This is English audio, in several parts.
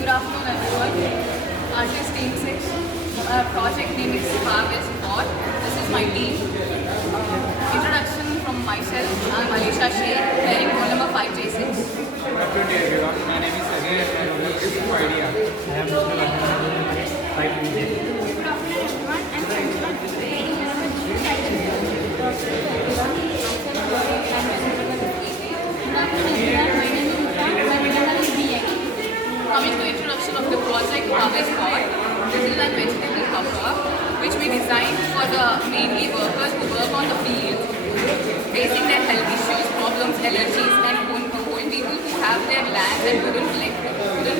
Good afternoon, everyone. Artist Team 6. Our project name is Harvest Pod. This is my team. Introduction from myself. I'm Alisha Sheikh, wearing roll number 5J6. Good afternoon, everyone. My name is Ajay and my role is idea. I am Mr. Lakshman, 5 DJ. Good afternoon, everyone. I'm Sanjana, wearing number 3. Good afternoon, everyone. My name is Usha. My material is BX. Coming to introduction of the project Harvest Pod. This is a vegetable cover which we designed for the mainly workers who work on the field, facing their health issues, problems, allergies, and old people who have their lands and couldn't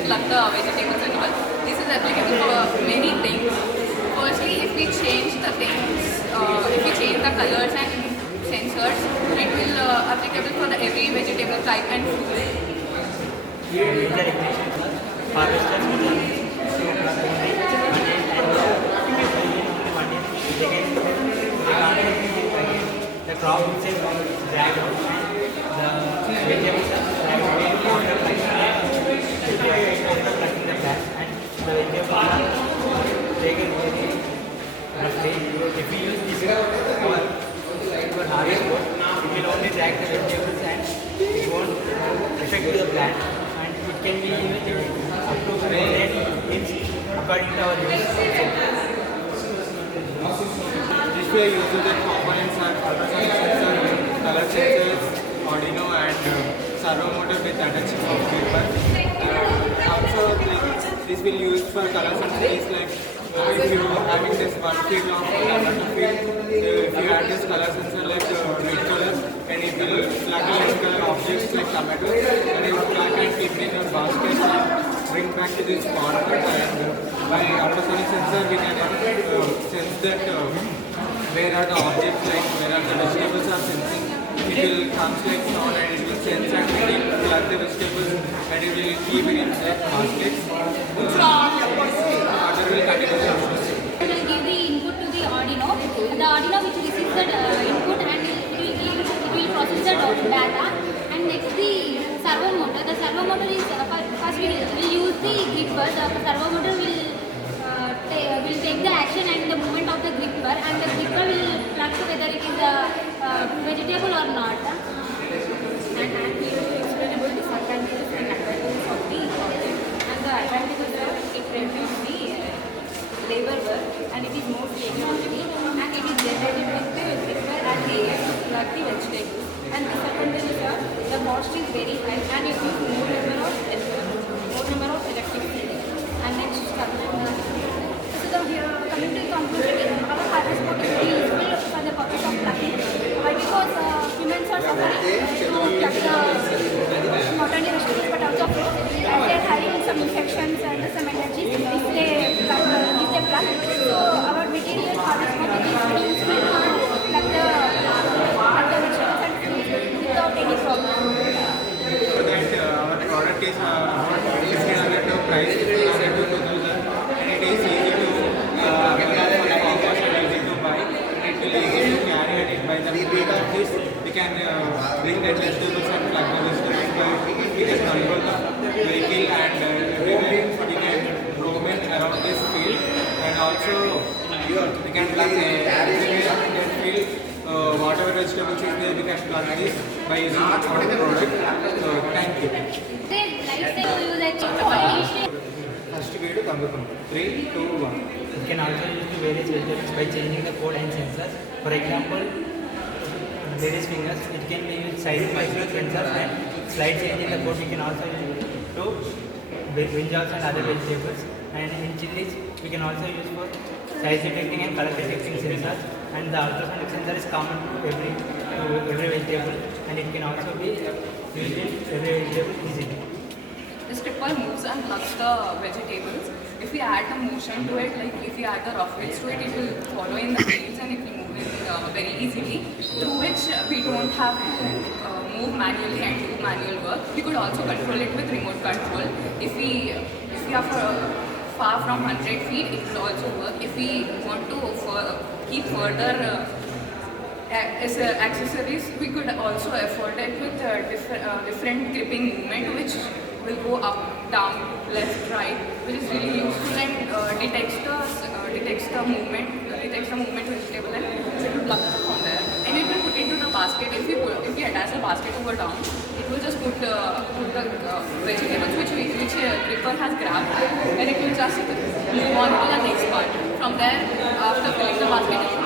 pluck the vegetables and all. This is applicable for many things. Firstly, if we change the things, if we change the colors and sensors, it will applicable for the every vegetable type and food. Harvesters the crop itself dragged out and the vegetables are dragged away after plucking the plants and the vegetables are taken very roughly. If we use this for harvest board, it will only drag the vegetables and it won't affect the plant and it can be even up to 10 inch according to our use. This way uses the components are ultrasonic sensor, color sensors, Arduino and servo motor with attachment of paper. Also this will use for color sensors like if you are having this 1 feet long color field, if you add this color sensor like red color and it will flag electrical objects like tomatoes and it will flag and keep in your basket and bring back to this pond and by ultrasonic sensor we can sense that where are the objects like where are the vegetables are sensing. It will translate sound and it will sense and it will plug the vegetables and it will keep it in the baskets. Order will continue the process. We will give the input to the Arduino. The Arduino which receives the input and it will process the data. And next the servo motor. The servo motor is first we will use the gripper. The servo motor will take the action and the movement of the gripper, and the gripper will plug to whether it is a vegetable or not. And I'm here to explain about disadvantages and advantages of the project. And the advantages are it reduces the labor work and it is more economical and it is generated with the gripper and layer to plug the vegetables. And disadvantages are the cost is very high and it uses more number of electricity. And next, Coming to the conclusion, our harvest board is very useful for the purpose of plucking. Why? Because humans are suffering to pluck the not only vegetables but also fruits. As they are having some infections and some allergies if they pluck. So our material harvest board is very useful to pluck the vegetables and fruits without any problem. So that our product is 1600 to price 1600 to 2000 and it is easy to we can bring that vegetables and plug the vegetables by we can control the vehicle and everywhere we can roam in around this field and also we can plug everywhere in that field whatever vegetables is there we can plug this by using our product. So thank you. First way to come 3, 2, 1. You can also use the various vegetables by changing the code and sensors. For example, various fingers, it can be used size by sensors and slide changing the code we can also use to brinjals and other vegetables. And in chilies, we can also use for size detecting and color detecting sensors. And the ultrasonic sensor is common to every vegetable and it can also be used in every vegetable easily. The stripper moves and plucks the vegetables. If we add the motion to it, like if we add the rough edge to it, it will follow in the fields and it will move in very easily, through which we don't have to move manually and do manual work. We could also control it with remote control. If we are far from 100 feet, it will also work. If we want to keep further as accessories, we could also afford it with different gripping movement which will go up down, left, right, which is really useful and detects the movement vegetable and it will pluck it from there. And it will put into the basket. If we attach the basket over down, it will just put the vegetables which gripper has grabbed, and it will just move on to the next part. From there, after filling the basket, it